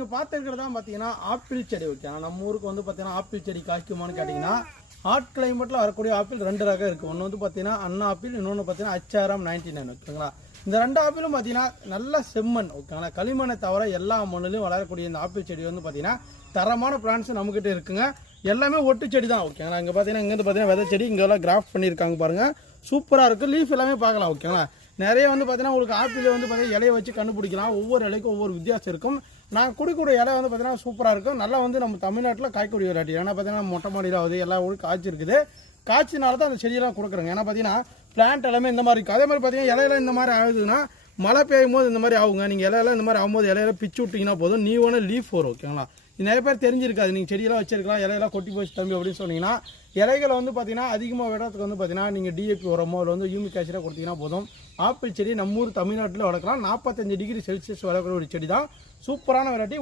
நீங்கள் பார்த்துருக்கிறதா பார்த்தீங்கன்னா ஆப்பிள் செடி ஓகே. நம்ம ஊருக்கு வந்து பார்த்தீங்கன்னா ஆப்பிள் செடி காய்க்குமான்னு கேட்டிங்கன்னா ஹாட் கிளைமேட்டில் வரக்கூடிய ஆப்பிள் 2 ரகம் இருக்குது. ஒன்று வந்து பார்த்தீங்கன்னா அண்ணா ஆப்பிள், இன்னொன்று பார்த்தீங்கன்னா HRM 99 ஓகேங்களா. இந்த 2 ஆப்பிளும் பார்த்தீங்கன்னா நல்ல செம்மண் ஓகேங்களா. களிமண்ணை தவிர எல்லா மண்ணிலையும் வளரக்கூடிய இந்த ஆப்பிள் செடி வந்து பார்த்தீங்கன்னா தரமான பிளான்ஸ் நம்மக்கிட்ட இருக்குங்க. எல்லாமே ஒட்டு செடி தான் ஓகேங்களா. இங்கே பார்த்தீங்கன்னா இங்கேருந்து பார்த்தீங்கன்னா விதை செடி இங்கெல்லாம் கிராஃப்ட் பண்ணியிருக்காங்க பாருங்கள், சூப்பராக இருக்குது. லீஃப் எல்லாமே பார்க்கலாம் ஓகேங்களா. நிறைய வந்து பார்த்தீங்கன்னா உங்களுக்கு ஆப்பிள் வந்து பார்த்தீங்கன்னா இலையை வச்சு கண்டுபிடிக்கலாம். ஒவ்வொரு இலைக்கும் ஒவ்வொரு வித்தியாசம் இருக்கும். நான் கொடுக்கக்கூடிய இலை வந்து பார்த்தீங்கன்னா சூப்பராக இருக்கும். நல்லா வந்து நம்ம தமிழ்நாட்டில் காய்க்கூடிய விளையாட்டு. ஏன்னா பார்த்தீங்கன்னா மொட்டை மாடியில் ஆகுது, எல்லா ஊருக்கு காய்ச்சி இருக்குது. காய்ச்சினால தான் அந்த செடியெல்லாம் கொடுக்குறோங்க. ஏன்னா பார்த்தீங்கன்னா பிளான்ட் எல்லாமே இந்த மாதிரி இருக்குது. அதே மாதிரி பார்த்தீங்கன்னா இலையெல்லாம் இந்த மாதிரி ஆகுதுன்னா மழை பெய்யும் போது இந்த மாதிரி ஆகுங்க. நீங்கள் இலையெல்லாம் இந்த மாதிரி ஆகும்போது இலையெல்லாம் பிச்சு விட்டிங்கன்னா போதும், நீவான லீஃப் வரும் ஓகேங்களா. நிறைய பேர் தெரிஞ்சிருக்காது. நீங்கள் செடியெல்லாம் வச்சிருக்கலாம், இலையெல்லாம் கொட்டி போச்சு தம்பி அப்படின்னு சொன்னீங்கன்னா இலைகளை வந்து பார்த்தீங்கன்னா அதிகமாக விடறதுக்கு வந்து பார்த்தீங்கன்னா நீங்கள் DAP உரமோ இல்லை வந்து யூமிக் ஆசிடாக கொடுத்தீங்கன்னா போதும். ஆப்பிள் செடி நம்ம ஊர் தமிழ்நாட்டில் வளர்க்கலாம். 45 டிகிரி செல்சியஸ் வளர்க்குற ஒரு செடி தான். சூப்பரான வெரைட்டி.